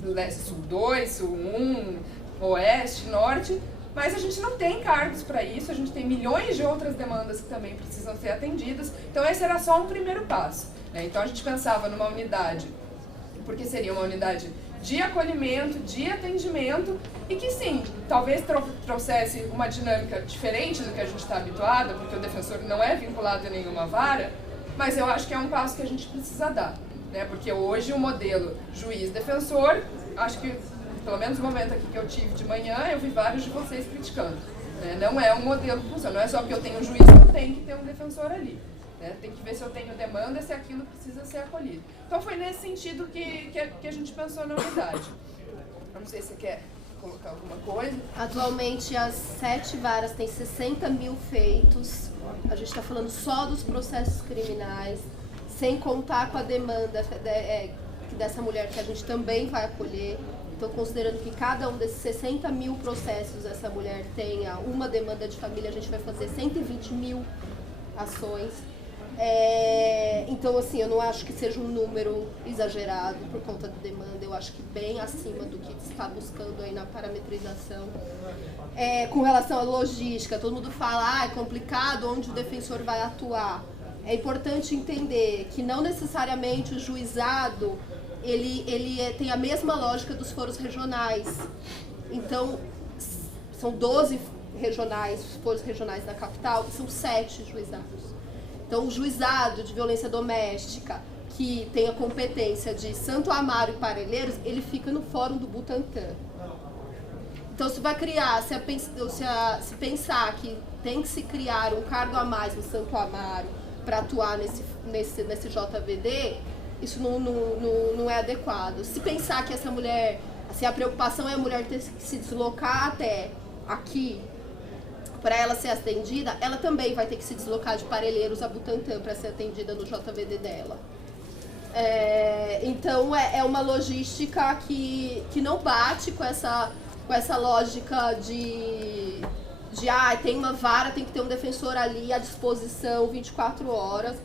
do Leste Sul 2, Sul 1, Oeste, Norte, mas a gente não tem cargos para isso, a gente tem milhões de outras demandas que também precisam ser atendidas, então esse era só um primeiro passo. Né? Então a gente pensava numa unidade, porque seria uma unidade de acolhimento, de atendimento, e que sim, talvez trouxesse uma dinâmica diferente do que a gente está habituado, porque o defensor não é vinculado a nenhuma vara, mas eu acho que é um passo que a gente precisa dar, né? Porque hoje o modelo juiz-defensor, acho que, pelo menos no momento aqui que eu tive de manhã, eu vi vários de vocês criticando. Né? Não é um modelo que funciona, não é só porque eu tenho um juiz que eu tenho que ter um defensor ali. Né? Tem que ver se eu tenho demanda, se aquilo precisa ser acolhido. Então foi nesse sentido que a gente pensou na unidade. Eu não sei se você quer colocar alguma coisa. Atualmente as 7 varas têm 60 mil feitos. A gente está falando só dos processos criminais, sem contar com a demanda dessa mulher que a gente também vai acolher. Então, considerando que cada um desses 60 mil processos essa mulher tenha uma demanda de família, a gente vai fazer 120 mil ações. Então, assim, eu não acho que seja um número exagerado por conta da demanda, eu acho que bem acima do que se está buscando aí na parametrização. Com relação à logística, todo mundo fala, é complicado onde o defensor vai atuar. É importante entender que não necessariamente o juizado ele tem a mesma lógica dos foros regionais. Então, são 12 foros regionais da capital, são 7 juizados. Então, o juizado de violência doméstica, que tem a competência de Santo Amaro e Parelheiros, ele fica no Fórum do Butantã. Então, se vai criar, se pensar que tem que se criar um cargo a mais no Santo Amaro para atuar nesse JVD, isso não é adequado. Se pensar que essa mulher, assim, a preocupação é a mulher ter que se deslocar até aqui para ela ser atendida, ela também vai ter que se deslocar de Parelheiros a Butantã para ser atendida no JVD dela. Então é uma logística que não bate com essa lógica de tem uma vara, tem que ter um defensor ali à disposição 24 horas.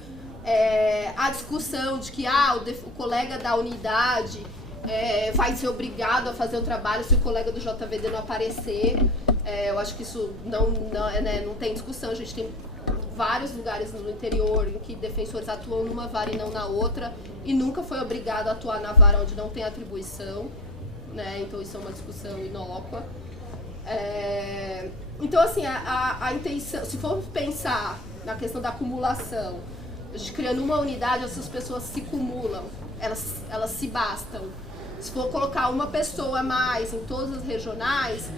A discussão de que o colega da unidade vai ser obrigado a fazer o trabalho se o colega do JVD não aparecer. Eu acho que isso não tem discussão. A gente tem vários lugares no interior em que defensores atuam numa vara e não na outra, e nunca foi obrigado a atuar na vara onde não tem atribuição, né? Então isso é uma discussão inócua. Então, assim, a intenção, se for pensar na questão da acumulação, a gente criando uma unidade, essas pessoas se cumulam, elas se bastam. Se for colocar uma pessoa a mais em todas as regionais,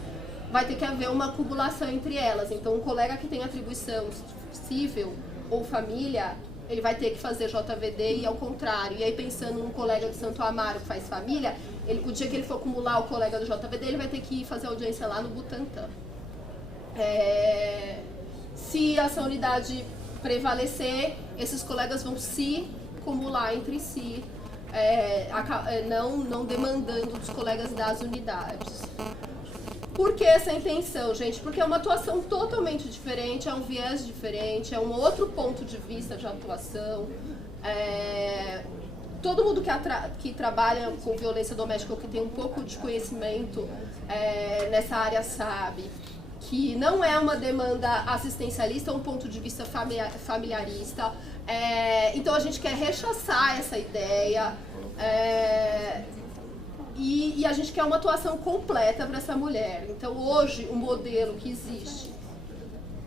vai ter que haver uma acumulação entre elas. Então, um colega que tem atribuição civil ou família, ele vai ter que fazer JVD e ao contrário. E aí, pensando num colega de Santo Amaro que faz família, o dia que ele for acumular o colega do JVD, ele vai ter que ir fazer audiência lá no Butantã. Se essa unidade prevalecer, esses colegas vão se acumular entre si, não demandando dos colegas das unidades. Por que essa intenção, gente? Porque é uma atuação totalmente diferente, é um viés diferente, é um outro ponto de vista de atuação. Todo mundo que trabalha com violência doméstica ou que tem um pouco de conhecimento nessa área sabe que não é uma demanda assistencialista, é um ponto de vista familiarista. Então a gente quer rechaçar essa ideia. E a gente quer uma atuação completa para essa mulher. Então, hoje, o modelo que existe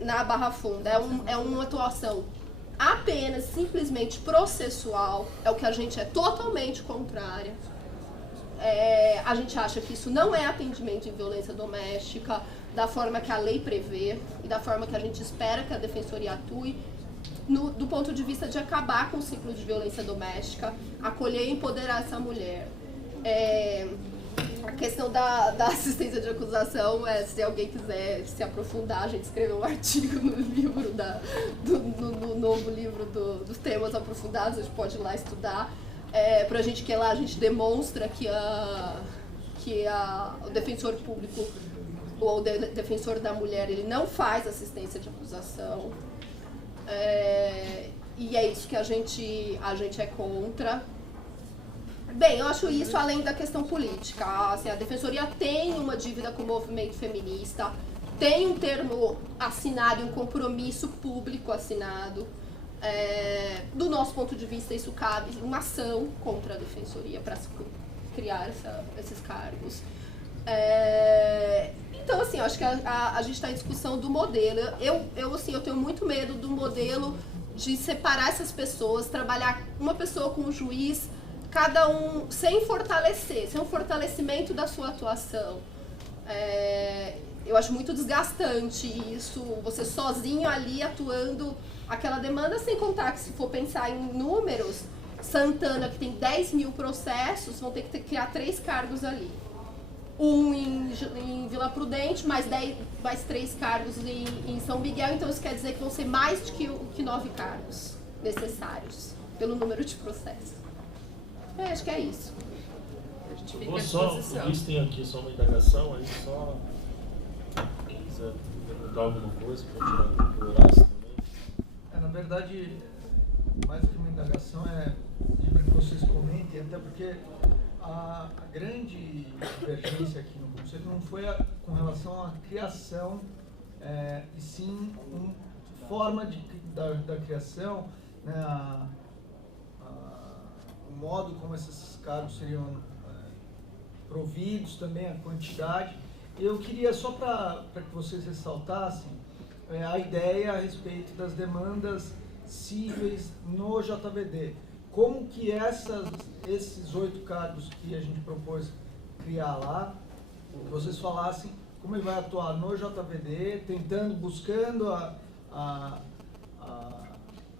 na Barra Funda é uma atuação apenas, simplesmente processual, é o que a gente é totalmente contrária. A gente acha que isso não é atendimento em violência doméstica da forma que a lei prevê e da forma que a gente espera que a Defensoria atue, do ponto de vista de acabar com o ciclo de violência doméstica, acolher e empoderar essa mulher. A questão da assistência de acusação, se alguém quiser se aprofundar, a gente escreveu um artigo no livro, no novo livro dos temas aprofundados, a gente pode ir lá estudar, pra gente, que lá a gente demonstra que o defensor público ou o defensor da mulher, ele não faz assistência de acusação, e é isso que a gente é contra. Bem, eu acho isso além da questão política. Assim, a Defensoria tem uma dívida com o movimento feminista, tem um termo assinado, um compromisso público assinado. Do nosso ponto de vista, isso cabe uma ação contra a Defensoria para criar esses cargos. Então, assim, eu acho que a gente está em discussão do modelo. Eu tenho muito medo do modelo de separar essas pessoas, trabalhar uma pessoa com um juiz, cada um sem um fortalecimento da sua atuação. Eu acho muito desgastante isso, você sozinho ali atuando aquela demanda, sem contar que, se for pensar em números, Santana, que tem 10 mil processos, vão ter que criar 3 cargos ali. Um em Vila Prudente, mais 3 cargos em São Miguel, então isso quer dizer que vão ser mais do que 9 cargos necessários, pelo número de processos. Acho que é isso. Eu vou só, o Luiz tem aqui só uma indagação, aí só quem quiser perguntar alguma coisa, pode tirar o Horácio também. Na verdade, mais do que uma indagação, digo que vocês comentem, até porque a grande divergência aqui no conceito não foi com relação à criação, e sim forma da criação, né, o modo como esses cargos seriam providos, também a quantidade. Eu queria só para que vocês ressaltassem a ideia a respeito das demandas cíveis no JVD. Como que esses 8 cargos que a gente propôs criar lá, que vocês falassem como ele vai atuar no JVD, buscando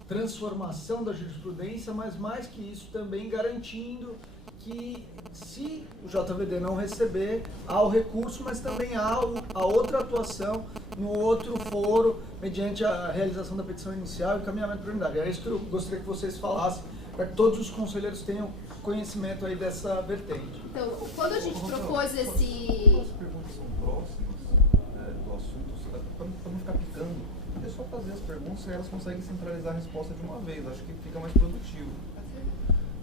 transformação da jurisprudência, mas mais que isso também garantindo que se o JVD não receber, há o recurso, mas também há a outra atuação no outro foro, mediante a realização da petição inicial e encaminhamento para a unidade. É isso que eu gostaria que vocês falassem, para que todos os conselheiros tenham conhecimento aí dessa vertente. Então, quando a gente propôs esse... As perguntas são próximas do assunto, para não ficar picando, é só fazer as perguntas e elas conseguem centralizar a resposta de uma vez, acho que fica mais produtivo.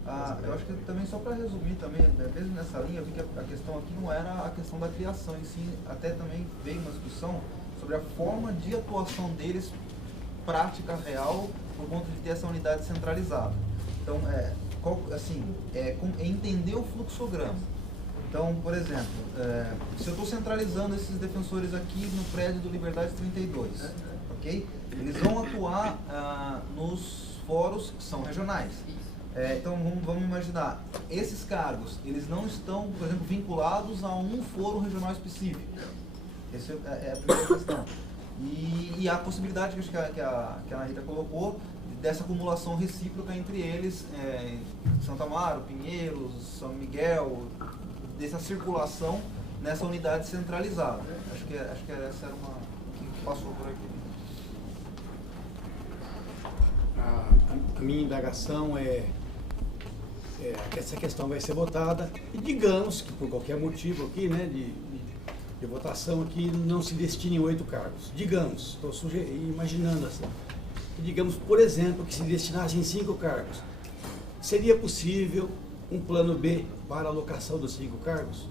Eu acho que também, só para resumir também, mesmo nessa linha, eu vi que a questão aqui não era a questão da criação, e sim, até também veio uma discussão sobre a forma de atuação deles, prática real, por conta de ter essa unidade centralizada. Então, entender o fluxograma. Então, por exemplo, se eu estou centralizando esses defensores aqui no prédio do Liberdade 32, ok? Eles vão atuar nos fóruns que são regionais. Então, vamos imaginar, esses cargos, eles não estão, por exemplo, vinculados a um fórum regional específico. Essa é a primeira questão. E há a possibilidade, que a Ana Rita colocou, dessa acumulação recíproca entre eles, Santo Amaro, Pinheiros, São Miguel, dessa circulação nessa unidade centralizada. Acho que essa era uma que passou por aqui. A minha indagação é que essa questão vai ser votada e digamos que por qualquer motivo aqui, né, de votação aqui, não se destinem 8 cargos. Digamos, estou imaginando assim. Digamos, por exemplo, que se destinassem 5 cargos. Seria possível um plano B para a alocação dos 5 cargos?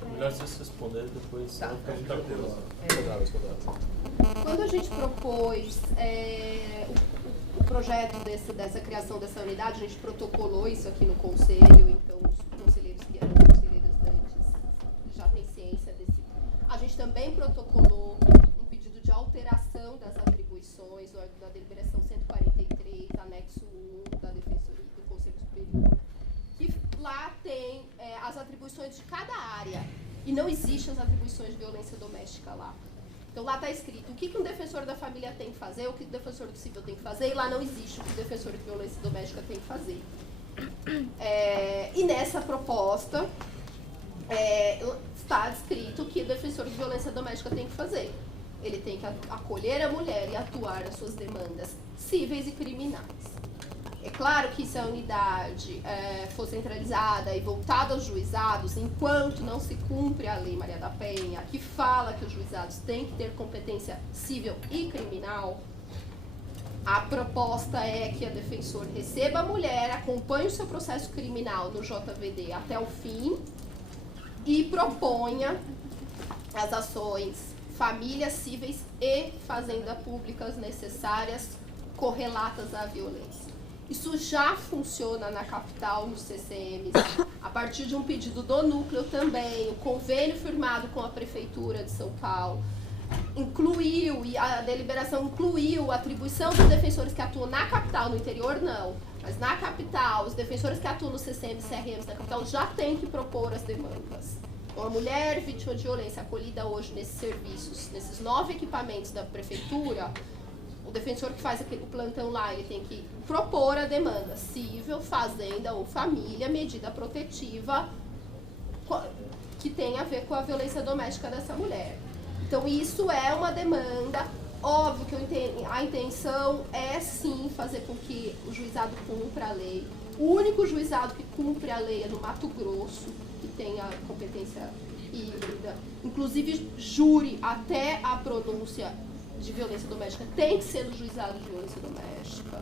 É melhor vocês responderem depois, senão fica muita coisa. Quando a gente propôs o projeto dessa criação dessa unidade, a gente protocolou isso aqui no conselho, então os conselheiros que eram conselheiros antes já têm ciência desse. A gente também protocolou um pedido de alteração das atribuições da deliberação 143, anexo 1 da Defensoria do Conselho Superior, que lá tem as atribuições de cada área, e não existem as atribuições de violência doméstica lá. Então lá está escrito o que um defensor da família tem que fazer, o que o defensor do civil tem que fazer, e lá não existe o que o defensor de violência doméstica tem que fazer. E nessa proposta está descrito o que o defensor de violência doméstica tem que fazer. Ele tem que acolher a mulher e atuar nas suas demandas cíveis e criminais. É claro que se a unidade for centralizada e voltada aos juizados, enquanto não se cumpre a Lei Maria da Penha, que fala que os juizados têm que ter competência civil e criminal, a proposta é que a defensora receba a mulher, acompanhe o seu processo criminal no JVD até o fim e proponha as ações famílias, cíveis e fazenda públicas necessárias correlatas à violência. Isso já funciona na capital, nos CCMs, a partir de um pedido do núcleo também, o convênio firmado com a Prefeitura de São Paulo, incluiu, e a deliberação incluiu a atribuição dos defensores que atuam na capital, no interior não, mas na capital, os defensores que atuam nos CCMs e CRMs da capital já têm que propor as demandas. Então, a mulher vítima de violência acolhida hoje nesses serviços, nesses 9 equipamentos da Prefeitura, o defensor que faz o plantão lá, ele tem que propor a demanda civil, fazenda ou família, medida protetiva que tem a ver com a violência doméstica dessa mulher. Então isso é uma demanda, óbvio que a intenção é sim fazer com que o juizado cumpra a lei. O único juizado que cumpre a lei é no Mato Grosso, que tem a competência híbrida. Inclusive júri até a pronúncia de violência doméstica tem que ser do juizado de violência doméstica,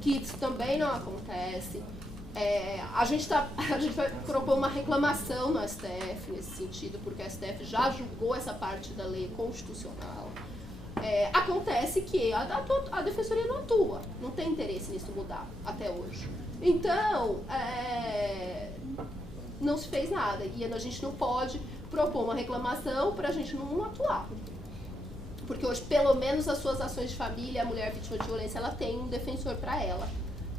que isso também não acontece. A gente vai propor uma reclamação no STF nesse sentido, porque o STF já julgou essa parte da lei constitucional. Acontece que a defensoria não atua, não tem interesse nisso mudar até hoje. Então, não se fez nada e a gente não pode propor uma reclamação para a gente não atuar. Porque hoje, pelo menos, as suas ações de família, a mulher vítima de violência, ela tem um defensor para ela,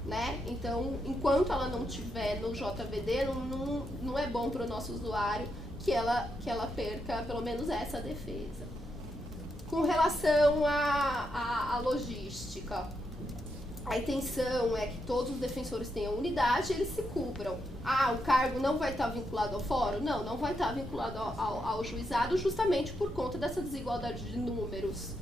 né? Então, enquanto ela não tiver no JVD, não é bom para o nosso usuário que ela perca, pelo menos, essa defesa. Com relação à logística, a intenção é que todos os defensores tenham unidade e eles se cubram. O cargo não vai estar vinculado ao fórum? Não, não vai estar vinculado ao juizado, justamente por conta dessa desigualdade de números.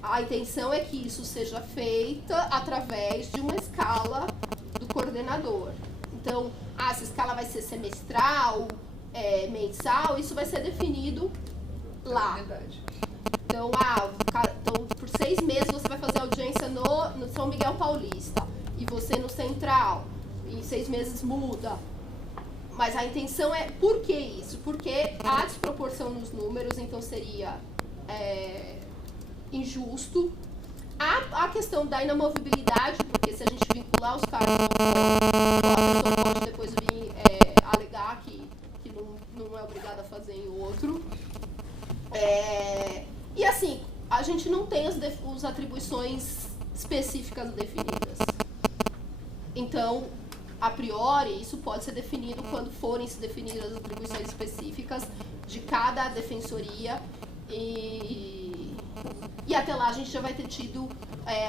A intenção é que isso seja feito através de uma escala do coordenador. Então, essa escala vai ser semestral, mensal, isso vai ser definido lá. Então, por 6 meses você vai fazer audiência no São Miguel Paulista e você no Central, em 6 meses muda. Mas a intenção é, por que isso? Porque há desproporção nos números, então seria injusto. Há a questão da inamovibilidade, porque se a gente vincular os cargos, a pessoa pode depois vir alegar que não é obrigada a fazer em outro. E assim, a gente não tem as atribuições específicas definidas. Então, a priori, isso pode ser definido quando forem se definir as atribuições específicas de cada defensoria e até lá a gente já vai ter tido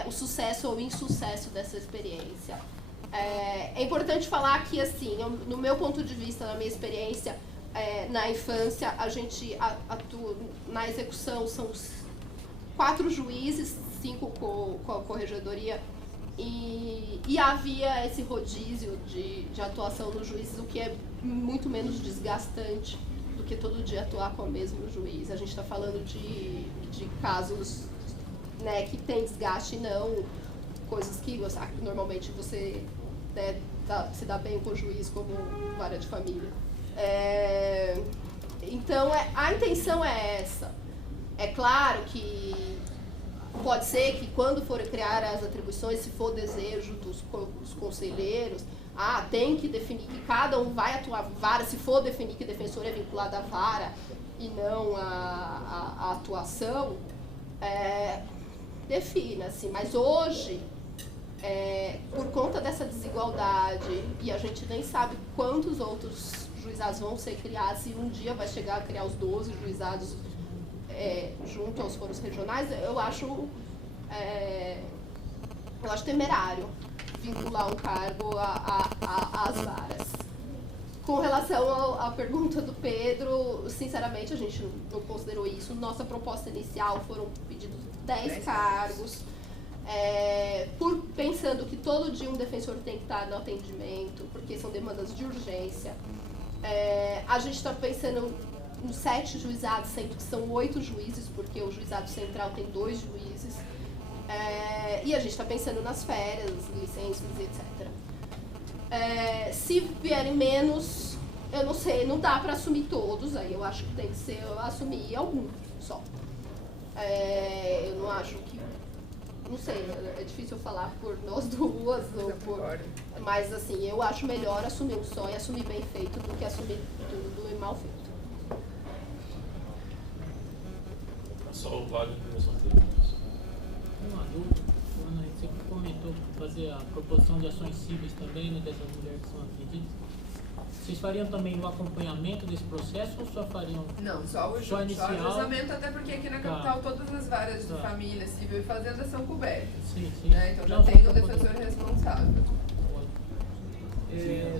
o sucesso ou insucesso dessa experiência. É importante falar que, assim, no meu ponto de vista, na minha experiência, na infância, a gente atua na execução, são 4 juízes, 5 com a corregedoria, e havia esse rodízio de atuação dos juízes, o que é muito menos desgastante do que todo dia atuar com o mesmo juiz. A gente está falando de casos, né, que tem desgaste e não coisas que normalmente você se dá bem com o juiz como vara de família. Então, a intenção é essa. É claro que pode ser que quando forem criar as atribuições, se for desejo dos conselheiros, tem que definir que cada um vai atuar vara, se for definir que o defensor é vinculado à vara e não à atuação, defina, assim. Mas hoje, por conta dessa desigualdade, e a gente nem sabe quantos outros juizados vão ser criados, e um dia vai chegar a criar os 12 juizados junto aos fóruns regionais, eu acho temerário vincular um cargo às varas. Com relação à pergunta do Pedro, sinceramente a gente não considerou isso. Nossa proposta inicial foram pedidos 10 cargos, pensando que todo dia um defensor tem que estar no atendimento, porque são demandas de urgência. A gente está pensando nos 7 juizados, sendo que são 8 juízes, porque o juizado central tem 2 juízes. E a gente está pensando nas férias, licenças, etc. Se vierem menos, eu não sei, não dá para assumir todos, aí eu acho que tem que ser assumir algum só. Eu não acho que... Não sei, é difícil falar por nós duas, mas assim, eu acho melhor assumir um só e assumir bem feito do que assumir tudo e mal feito. Só o Wagner começou a ter. Uma dúvida, quando você comentou fazer a proposição de ações cíveis também, né, dessas mulheres que são atendidas, vocês fariam também o acompanhamento desse processo ou só fariam? Não, só o juizamento, até porque aqui na capital todas as varas de família, civil e fazenda são cobertas. Sim. Né? Então já tem o defensor responsável.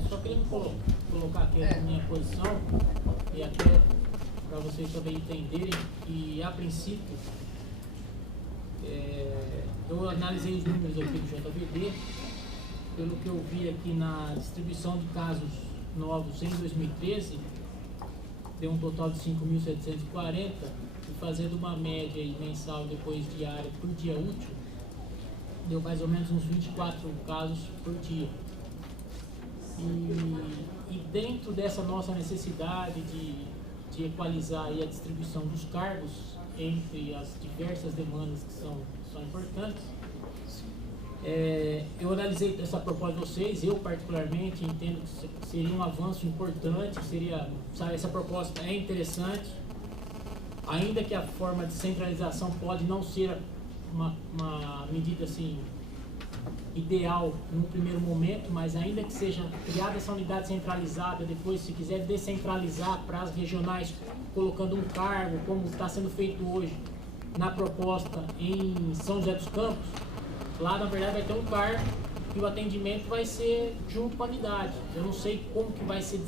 Só queria colocar aqui a minha posição, e até para vocês também entenderem que, a princípio, eu analisei os números aqui do JVD, pelo que eu vi aqui na distribuição de casos novos em 2013, deu um total de 5.740, e fazendo uma média aí mensal depois diária por dia útil, deu mais ou menos uns 24 casos por dia. E dentro dessa nossa necessidade de equalizar aí a distribuição dos cargos entre as diversas demandas que são importantes, eu analisei essa proposta de vocês, eu particularmente entendo que seria um avanço importante, essa proposta é interessante, ainda que a forma de centralização pode não ser uma medida assim ideal no primeiro momento, mas ainda que seja criada essa unidade centralizada, depois se quiser descentralizar para as regionais, colocando um cargo, como está sendo feito hoje, na proposta em São José dos Campos, lá na verdade vai ter um CAR e o atendimento vai ser junto com a unidade. Eu não sei como que vai ser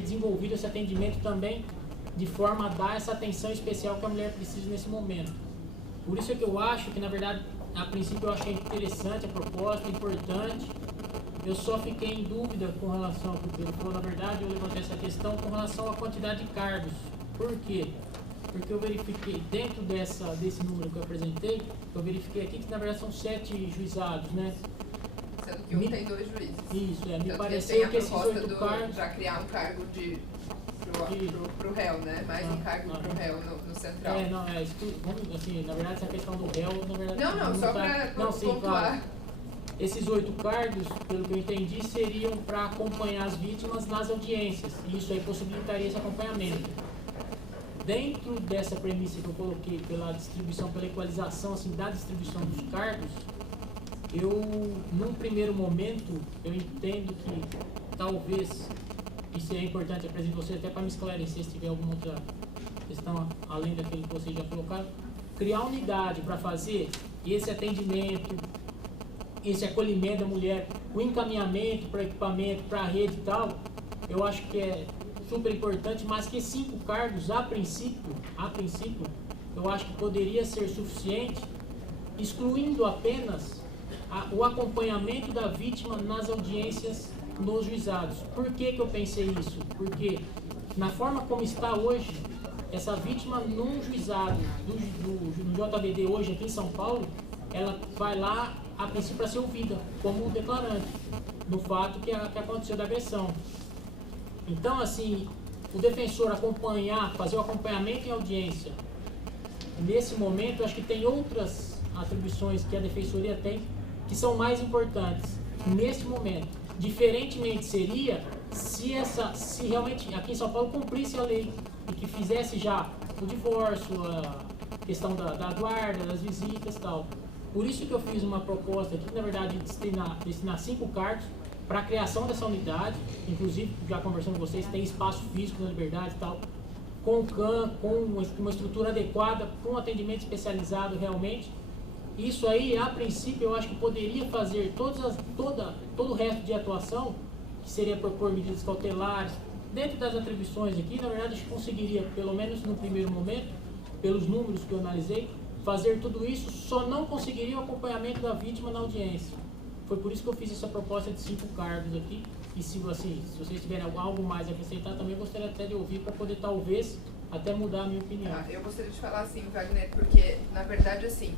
desenvolvido esse atendimento também, de forma a dar essa atenção especial que a mulher precisa nesse momento. Por isso é que eu acho que, na verdade, a princípio eu achei interessante a proposta, importante. Eu só fiquei em dúvida com relação ao que o Pedro falou. Na verdade, eu levantei essa questão com relação à quantidade de cargos. Por quê? Porque eu verifiquei, dentro desse número que eu apresentei, eu verifiquei aqui que, na verdade, são 7 juizados, né? Sendo que um tem 2 juízes. Isso, me Tanto pareceu que esses 8 do, cargos... já criar um cargo pro réu, né? Mais um cargo pro réu no central. Isso tudo, vamos, assim, na verdade, essa questão do réu, na verdade... Não, só para pontuar. Claro. Esses 8 cargos, pelo que eu entendi, seriam para acompanhar as vítimas nas audiências. E isso aí possibilitaria esse acompanhamento. Dentro dessa premissa que eu coloquei pela distribuição, pela equalização assim, da distribuição dos cargos, num primeiro momento, eu entendo que talvez, isso é importante apresentar vocês até para me esclarecer se tiver alguma outra questão além daquilo que vocês já colocaram, criar unidade para fazer esse atendimento, esse acolhimento da mulher, o encaminhamento para equipamento, para a rede e tal, eu acho que é super importante, mas que 5 cargos, a princípio, eu acho que poderia ser suficiente, excluindo apenas o acompanhamento da vítima nas audiências nos juizados. Por que eu pensei isso? Porque na forma como está hoje, essa vítima num juizado no JVD hoje aqui em São Paulo, ela vai lá a princípio para ser ouvida como declarante no fato que aconteceu da agressão. Então, assim, o defensor fazer o acompanhamento em audiência, nesse momento, eu acho que tem outras atribuições que a defensoria tem que são mais importantes nesse momento. Diferentemente seria se realmente aqui em São Paulo cumprisse a lei e que fizesse já o divórcio, a questão da guarda, das visitas e tal. Por isso que eu fiz uma proposta aqui, na verdade, de destinar 5 cargos para a criação dessa unidade, inclusive, já conversando com vocês, tem espaço físico na Liberdade e tal, com CAN, com uma estrutura adequada, com um atendimento especializado realmente. Isso aí, a princípio, eu acho que poderia fazer todo o resto de atuação, que seria propor medidas cautelares, dentro das atribuições aqui, na verdade, acho que conseguiria, pelo menos no primeiro momento, pelos números que eu analisei, fazer tudo isso, só não conseguiria o acompanhamento da vítima na audiência. Foi por isso que eu fiz essa proposta de 5 cargos aqui. E se vocês tiverem algo mais a acrescentar, também gostaria até de ouvir para poder, talvez, até mudar a minha opinião. Eu gostaria de falar assim, Wagner, porque, na verdade, assim,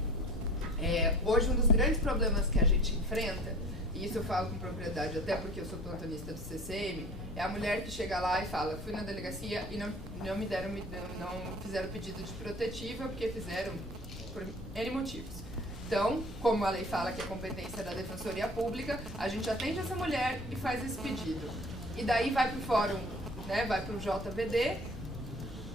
hoje um dos grandes problemas que a gente enfrenta, e isso eu falo com propriedade, até porque eu sou plantonista do CCM, é a mulher que chega lá e fala, fui na delegacia e não fizeram pedido de protetiva, porque fizeram por N motivos. Então, como a lei fala que é competência da Defensoria Pública, a gente atende essa mulher e faz esse pedido. E daí vai para o fórum, né, vai para o JVD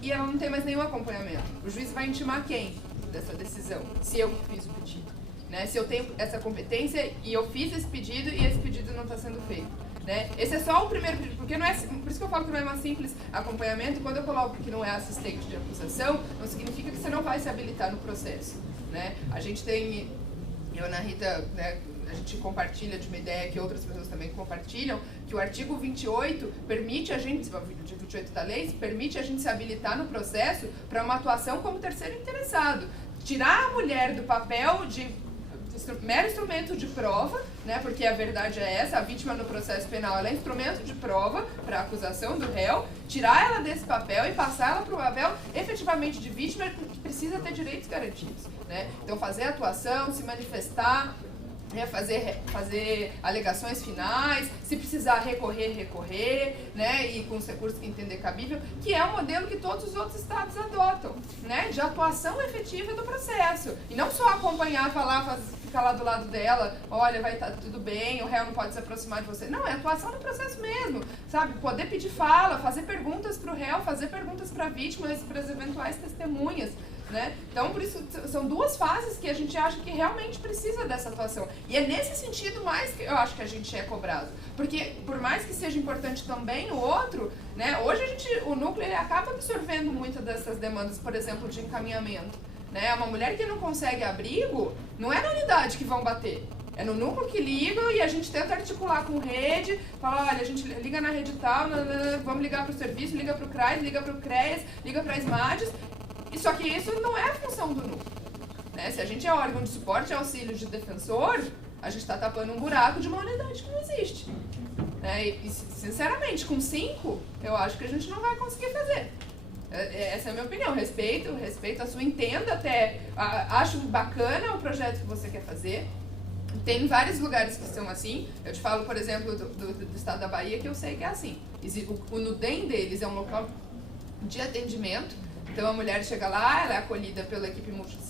e ela não tem mais nenhum acompanhamento. O juiz vai intimar quem dessa decisão, se eu fiz o pedido. Né? Se eu tenho essa competência e eu fiz esse pedido e esse pedido não está sendo feito. Né? Esse é só o primeiro pedido, porque não é, por isso que eu falo que não é mais simples acompanhamento. Quando eu coloco que não é assistente de acusação, não significa que você não vai se habilitar no processo. Né? A gente tem, eu e a Ana Rita, né, a gente compartilha de uma ideia que outras pessoas também compartilham, que o artigo 28 permite a gente, o artigo 28 da lei, permite a gente se habilitar no processo para uma atuação como terceiro interessado. Tirar a mulher do papel de mero instrumento de prova, né, porque a verdade é essa, a vítima no processo penal ela é instrumento de prova para a acusação do réu, tirar ela desse papel e passar ela para o papel efetivamente de vítima que precisa ter direitos garantidos. Né? Então fazer atuação, se manifestar, fazer alegações finais, se precisar recorrer, né, e com os recursos que entender cabível, que é o modelo que todos os outros estados adotam, né, de atuação efetiva do processo. E não só acompanhar, falar, ficar lá do lado dela, olha, vai estar tudo bem, o réu não pode se aproximar de você. Não, é atuação no processo mesmo, sabe? Poder pedir fala, fazer perguntas para o réu, fazer perguntas para a vítima e para as eventuais testemunhas. Né? Então, por isso, são 2 fases que a gente acha que realmente precisa dessa atuação. E é nesse sentido mais que eu acho que a gente é cobrado. Porque, por mais que seja importante também o outro, né, hoje o núcleo ele acaba absorvendo muitas dessas demandas, por exemplo, de encaminhamento. né? Uma mulher que não consegue abrigo, não é na unidade que vão bater. É no núcleo que ligam e a gente tenta articular com rede, fala, olha, a gente liga na rede tal, vamos ligar para o serviço, liga para o CRAS, liga para o CREAS, liga para as MADES, só que isso não é a função do núcleo. Né? Se a gente é órgão de suporte e auxílio de defensor, a gente está tapando um buraco de uma unidade que não existe. Né? E, sinceramente, com 5, eu acho que a gente não vai conseguir fazer. Essa é a minha opinião. Respeito a sua, entenda até, acho bacana o projeto que você quer fazer. Tem vários lugares que são assim. Eu te falo, por exemplo, do estado da Bahia, que eu sei que é assim. O NUDEM deles é um local de atendimento. Então a mulher chega lá, ela é acolhida pela equipe multidisciplinar.